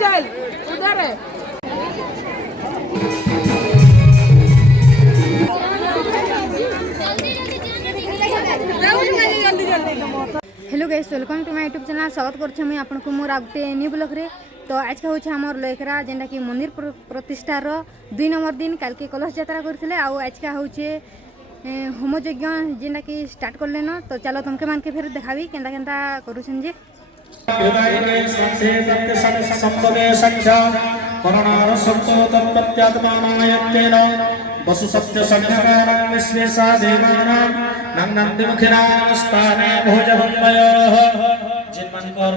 चल उधर है। Hello guys, welcome to my YouTube channel. स्वागत करछे मुई आपनको मोर आगते न्यू ब्लॉग रे। तो आज का होछे हमर लयकरा जेंटा कि मंदिर प्रतिष्ठार 2 नंबर दिन काल के कलश यात्रा करथिले। आ आज का होछे होम यज्ञ जेंटा कि स्टार्ट करले न। तो चलो तुमके मान के फिर देखाबी केंता केंता करूछन जे। हृदयके श्रद्धे तत्ते संपदे संख्या करुणार संतो तत्प्रत्यात्मानायत्तेन वसु सत्य संज्ञानां विश्वेशा देवानां नन्दन्दिमुखिनां स्थाने भोजवन्मयः जिन्मन्कर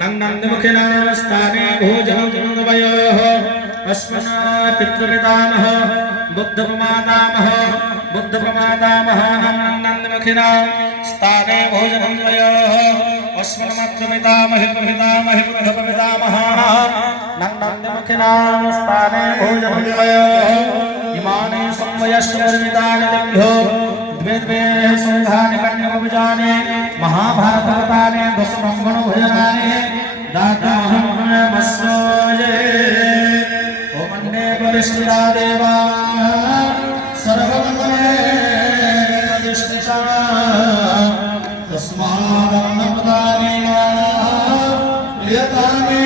नन्दन्दिमुखिनां स्थाने भोजवन्मयः अस्मना पितृपितामह बुद्धप्रमादामह नन्दन्दिमुखिनां स्थाने भोजवन्मयः अस्मन्मातृपितामहि प्रपितामहि बुद्धप्रपितामहाः नन्दन्दिमुखिनां स्थाने भोजवन्मयः इमानि संवयस्वर्मितानि दिभ्यो द्वे संघानि कन्यकविजानि महाभारतव्रतानि दशमङ्गलभोजनानि दाताहमस्मये ॐ वन्दे वरिष्ठा देवा सर्वमङ्गले प्रतिष्ठिता तस्मादन्नप्रदाने प्रियतामे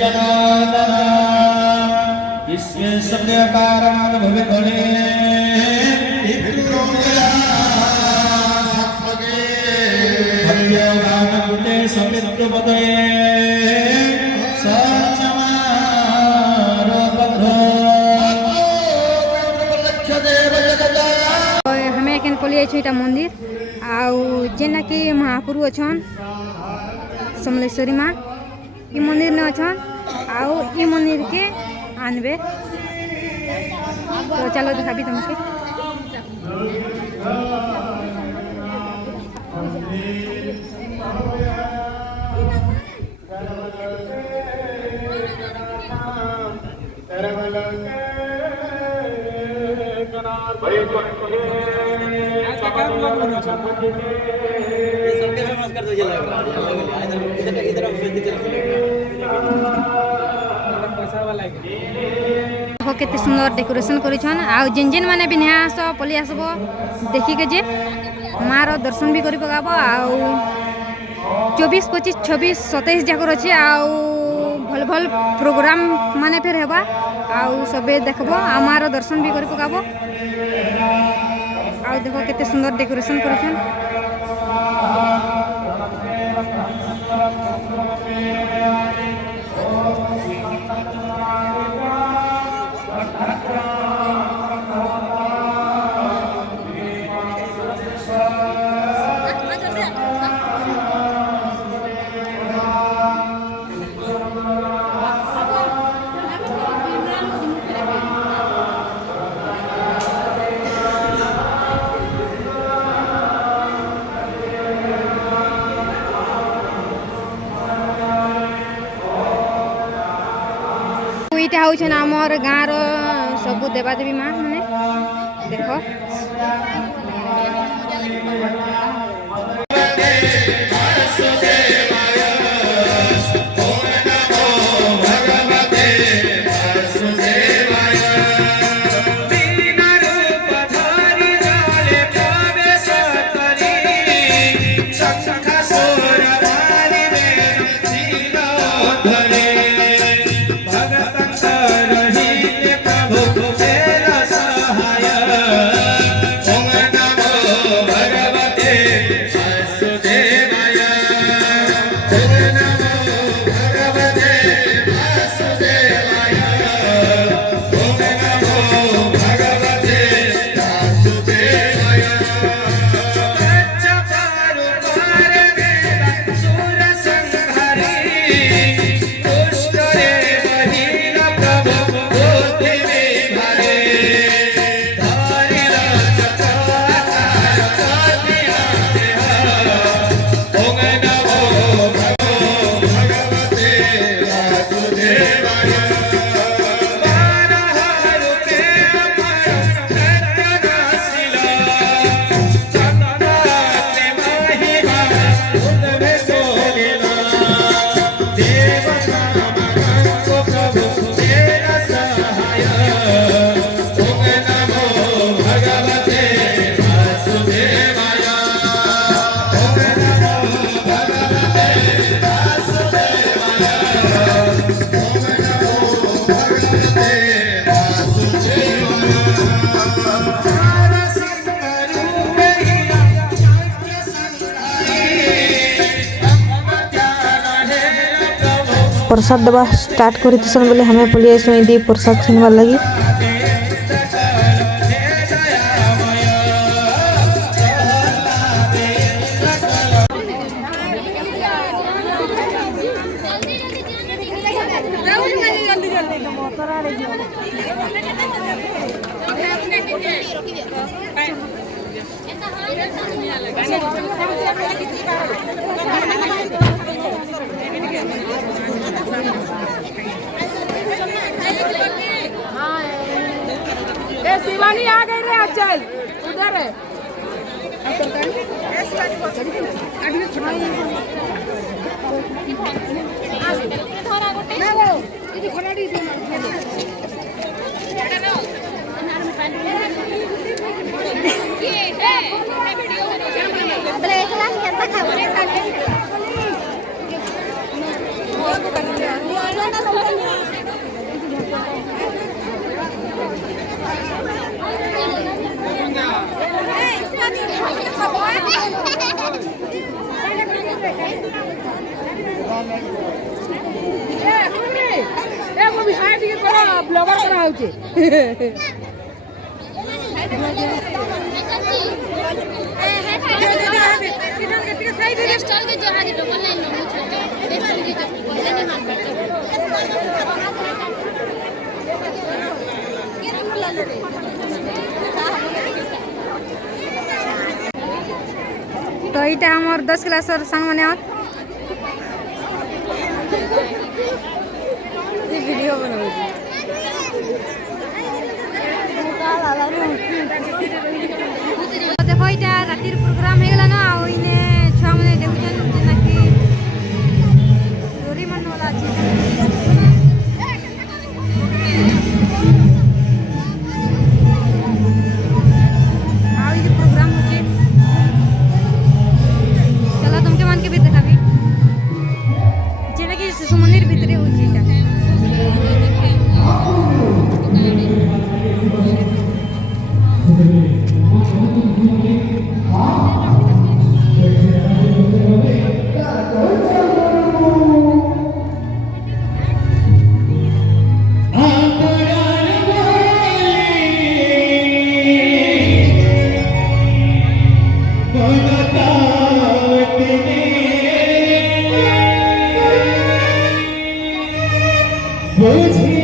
जनार्दन ईश्वे सत्यकारणात् भवितुले भव्यगानकृते सपितृपदे हमें केन पलिया छईटा मंदिर आउ जेना कि महाप्रभु अछन समलेश्वरी माँ ई मंदिर ने अछन आउ ई मंदिर के आनबे। तो चलो दिखाबी तुमके। देखो केते सुंदर डेकोरेशन करिछन। आ जेन जेन माने भी नहा आस पलि आसबो देखि के जे माँ रो दर्शन भी करि पकाबो। आ 24, 25, 26, 27 जाकर अछि। आ भल भल प्रोग्राम माने फिर हेबा। आ सबे देखबो आ माँ रो दर्शन भी करि पकाबो। आ देखो केते सुंदर डेकोरेशन करिछन। इटा होछन हमर गाँव रो सब देवादेवी माँ माने देखो। प्रसाद देवा स्टार्ट करसन बोले हमें पलि आसु ये प्रसाद छीनबार लगी। ए शिवानी आ गई रे, चल उधर है। वो भी हाथ के करो ब्लॉगर करा होचे। तो यहाँ हमार 10 क्लास सांग मैंने वीडियो बनाओ देखो यहाँ रातिर प्रोग्राम हो गला ना इने छुआ मैंने देखुन जेना कि डोरी मन वाला अच्छे प्रोग्राम होचे चला तुमके मान के भी देखा भी जेना कि शिशु मंदिर भीतरे होचे बुझी